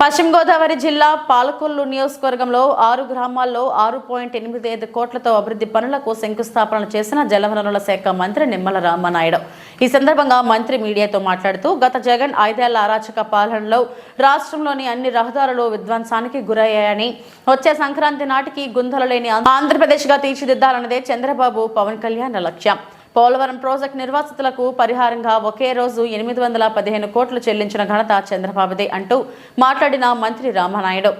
పశ్చిమ గోదావరి జిల్లా పాలకొల్లు నియోజకవర్గంలో 6 గ్రామాల్లో 6.85 కోట్లతో అభివృద్ధి పనులకు శంకుస్థాపన చేసిన జలవనరుల శాఖ మంత్రి నిమ్మల రామనాయుడు. ఈ సందర్భంగా మంత్రి మీడియాతో మాట్లాడుతూ గత జగన్ 5 ఏళ్ల అరాచక పాలనలో రాష్ట్రంలోని అన్ని రహదారులు విధ్వంసానికి గురయ్యాయని, వచ్చే సంక్రాంతి నాటికి గుంతలు లేని ఆంధ్రప్రదేశ్గా తీర్చిదిద్దాలన్నదే చంద్రబాబు పవన్ కళ్యాణ్ లక్ష్యం. పోలవరం ప్రాజెక్టు నిర్వాసితులకు పరిహారంగా ఒకే రోజు 815 కోట్లు చెల్లించిన ఘనత చంద్రబాబుదే అంటూ మాట్లాడిన మంత్రి రామనాయుడు.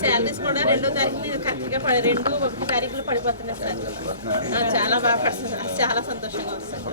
శాలరీస్ కూడా 2వ తారీఖున కరెక్ట్గా 2-1 తారీఖులో పడిపోతున్నాయి సార్. చాలా బాగా పడుతుంది, చాలా సంతోషంగా వస్తుంది.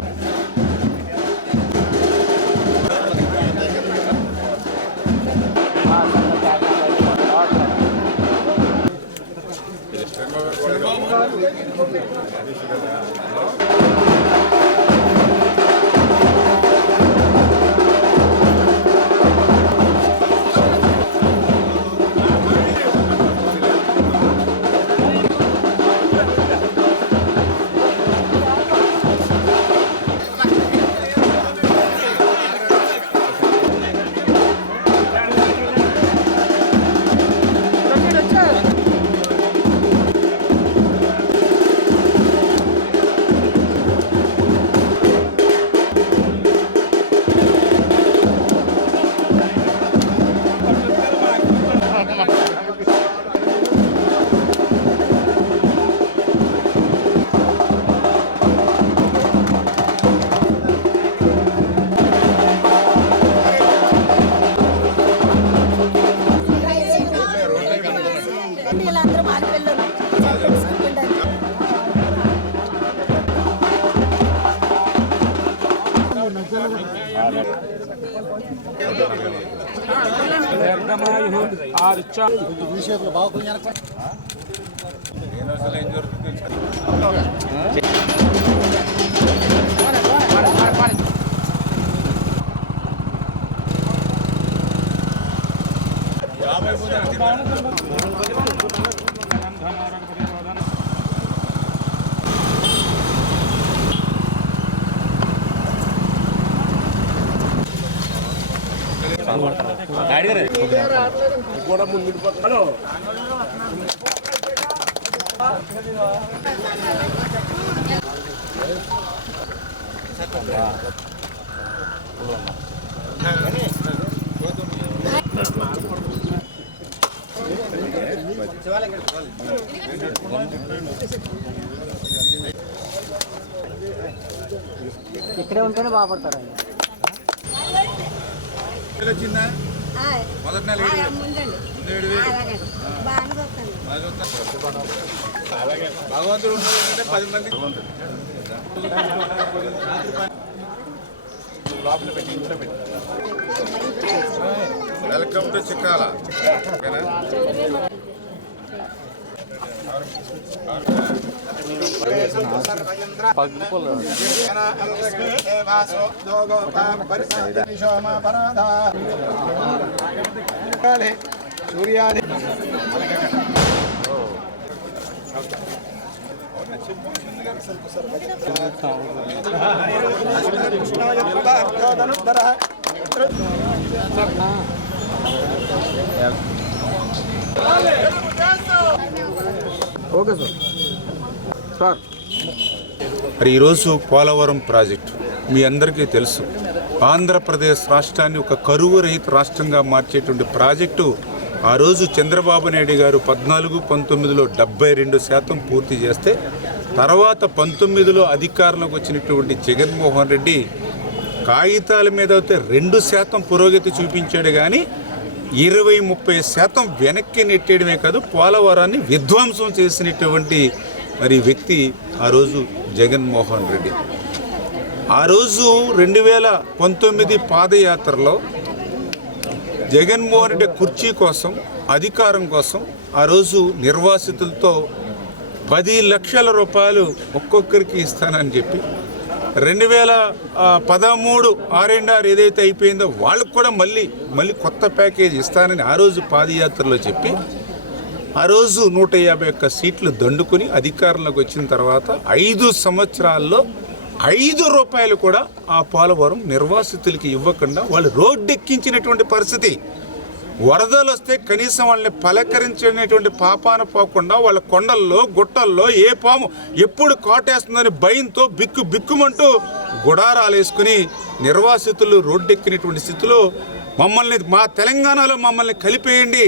ఇక్కడే ఉంటేనే బాగుపడతారు. భగవంతుడు 10 మంది వెల్కమ్ టు చిక్కాల. సూర్యాని ఓకే సార్. మరి ఈరోజు పోలవరం ప్రాజెక్టు మీ అందరికీ తెలుసు. ఆంధ్రప్రదేశ్ రాష్ట్రాన్ని ఒక కరువు రహిత రాష్ట్రంగా మార్చేటువంటి ప్రాజెక్టు ఆ రోజు చంద్రబాబు నాయుడు గారు 14-19లో 72% పూర్తి చేస్తే, తర్వాత 19లో అధికారంలోకి వచ్చినటువంటి జగన్మోహన్ రెడ్డి కాగితాల మీద అయితే 2% పురోగతి చూపించాడు, కానీ 20-30% వెనక్కి నెట్టేయడమే కాదు, పోలవరాన్ని విధ్వంసం చేసినటువంటి మరి వ్యక్తి ఆ రోజు జగన్మోహన్ రెడ్డి. ఆ రోజు 2019 పాదయాత్రలో జగన్మోహన్ రెడ్డి కుర్చీ కోసం, అధికారం కోసం ఆ రోజు నిర్వాసితులతో 10 లక్షల రూపాయలు ఒక్కొక్కరికి ఇస్తానని చెప్పి 2013 R&R ఏదైతే అయిపోయిందో వాళ్ళకు కూడా మళ్ళీ కొత్త ప్యాకేజ్ ఇస్తానని ఆ రోజు పాదయాత్రలో చెప్పి ఆ రోజు 151 సీట్లు దండుకుని అధికారంలోకి వచ్చిన తర్వాత 5 సంవత్సరాల్లో 5 రూపాయలు కూడా ఆ పోలవరం నిర్వాసితులకి ఇవ్వకుండా వాళ్ళు రోడ్డెక్కించినటువంటి పరిస్థితి. వరదలు వస్తే కనీసం వాళ్ళని పలకరించినటువంటి పాపాన పోకుండా వాళ్ళ కొండల్లో గుట్టల్లో ఏ పాము ఎప్పుడు కాటేస్తుందని భయంతో బిక్కుమంటూ గుడారాలు వేసుకుని నిర్వాసితులు రోడ్డెక్కినటువంటి స్థితిలో మమ్మల్ని మా తెలంగాణలో మమ్మల్ని కలిపేయండి,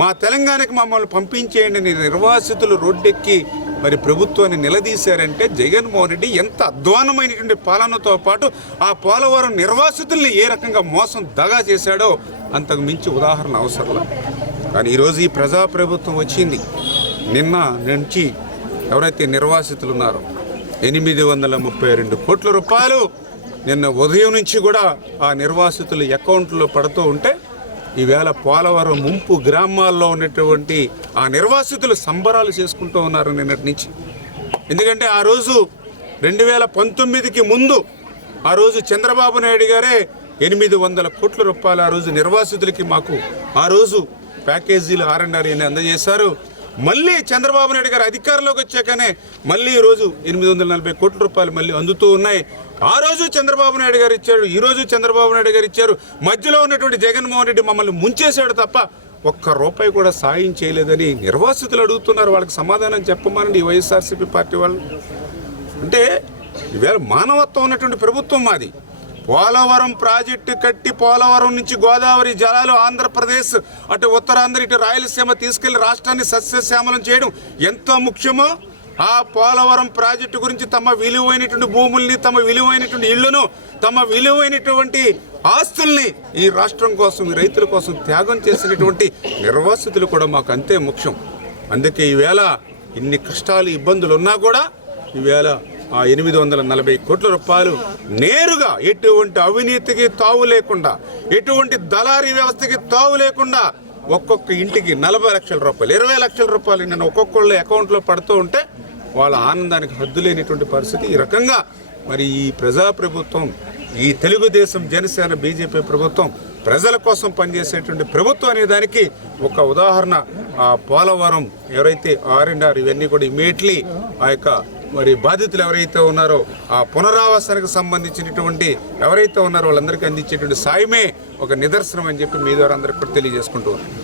మా తెలంగాణకి మమ్మల్ని పంపించేయండి అని నిర్వాసితులు రోడ్డెక్కి మరి ప్రభుత్వాన్ని నిలదీశారంటే జగన్మోహన్ రెడ్డి ఎంత అధ్వానమైనటువంటి పాలనతో పాటు ఆ పోలవరం నిర్వాసితుల్ని ఏ రకంగా మోసం దగా చేశాడో అంతకు మించి ఉదాహరణ అవసరం. కానీ ఈరోజు ఈ ప్రజాప్రభుత్వం వచ్చింది. నిన్న నుంచి ఎవరైతే నిర్వాసితులు ఉన్నారో 832 కోట్ల రూపాయలు నిన్న ఉదయం నుంచి కూడా ఆ నిర్వాసితుల అకౌంట్లో పడుతూ ఉంటే ఈవేళ పోలవరం ముంపు గ్రామాల్లో ఉన్నటువంటి ఆ నిర్వాసితులు సంబరాలు చేసుకుంటూ ఉన్నారు నిన్నటి నుంచి. ఎందుకంటే ఆ రోజు 2019కి ముందు ఆ రోజు చంద్రబాబు నాయుడు గారే 800 కోట్ల రూపాయలు ఆ రోజు నిర్వాసితులకి మాకు ఆ రోజు ప్యాకేజీలు R&R అని అందజేశారు. మళ్ళీ చంద్రబాబు నాయుడు గారు అధికారంలోకి వచ్చాకనే మళ్ళీ ఈరోజు 840 కోట్ల రూపాయలు మళ్ళీ అందుతూ ఉన్నాయి. ఆ రోజు చంద్రబాబు నాయుడు గారు ఇచ్చారు, ఈరోజు చంద్రబాబు నాయుడు గారు ఇచ్చారు. మధ్యలో ఉన్నటువంటి జగన్మోహన్ రెడ్డి మమ్మల్ని ముంచేశాడు తప్ప ఒక్క రూపాయి కూడా సాయం చేయలేదని నిర్వాసితులు అడుగుతున్నారు. వాళ్ళకి సమాధానం చెప్పమనండి ఈ వైఎస్ఆర్సీపీ పార్టీ వాళ్ళు. అంటే ఈవేళ మానవత్వం ఉన్నటువంటి ప్రభుత్వం మాది. పోలవరం ప్రాజెక్టు కట్టి పోలవరం నుంచి గోదావరి జలాలు ఆంధ్రప్రదేశ్ అటు ఉత్తరాంధ్ర ఇటు రాయలసీమ తీసుకెళ్లి రాష్ట్రాన్ని సస్యశ్యామలం చేయడం ఎంత ముఖ్యమో ఆ పోలవరం ప్రాజెక్టు గురించి తమ విలువైనటువంటి భూముల్ని, తమ విలువైనటువంటి ఇళ్లను, తమ విలువైనటువంటి ఆస్తుల్ని ఈ రాష్ట్రం కోసం, ఈ రైతుల కోసం త్యాగం చేసినటువంటి నిర్వాసితులు కూడా మాకు అంతే ముఖ్యం. అందుకే ఈవేళ ఇన్ని కష్టాలు ఇబ్బందులు ఉన్నా కూడా ఈవేళ ఆ 840 కోట్ల రూపాయలు నేరుగా ఎటువంటి అవినీతికి తావు లేకుండా, ఎటువంటి దళారీ వ్యవస్థకి తావు లేకుండా ఒక్కొక్క ఇంటికి 40 లక్షల రూపాయలు, 20 లక్షల రూపాయలు నేను ఒక్కొక్కళ్ళ అకౌంట్లో పడుతూ ఉంటే వాళ్ళ ఆనందానికి హద్దు లేనిటువంటి పరిస్థితి. ఈ రకంగా మరి ఈ ప్రజాప్రభుత్వం, ఈ తెలుగుదేశం, జనసేన, బీజేపీ ప్రభుత్వం ప్రజల కోసం పనిచేసేటువంటి ప్రభుత్వం అనే దానికి ఒక ఉదాహరణ ఆ పోలవరం ఎవరైతే R&R ఇవన్నీ కూడా ఇమీడియట్లీ ఆ యొక్క మరి బాధితులు ఎవరైతే ఉన్నారో ఆ పునరావాసానికి సంబంధించినటువంటి ఎవరైతే ఉన్నారో వాళ్ళందరికీ అందించేటువంటి సాయమే ఒక నిదర్శనం అని చెప్పి మీ ద్వారా అందరికీ కూడా తెలియజేసుకుంటూ ఉన్నాను.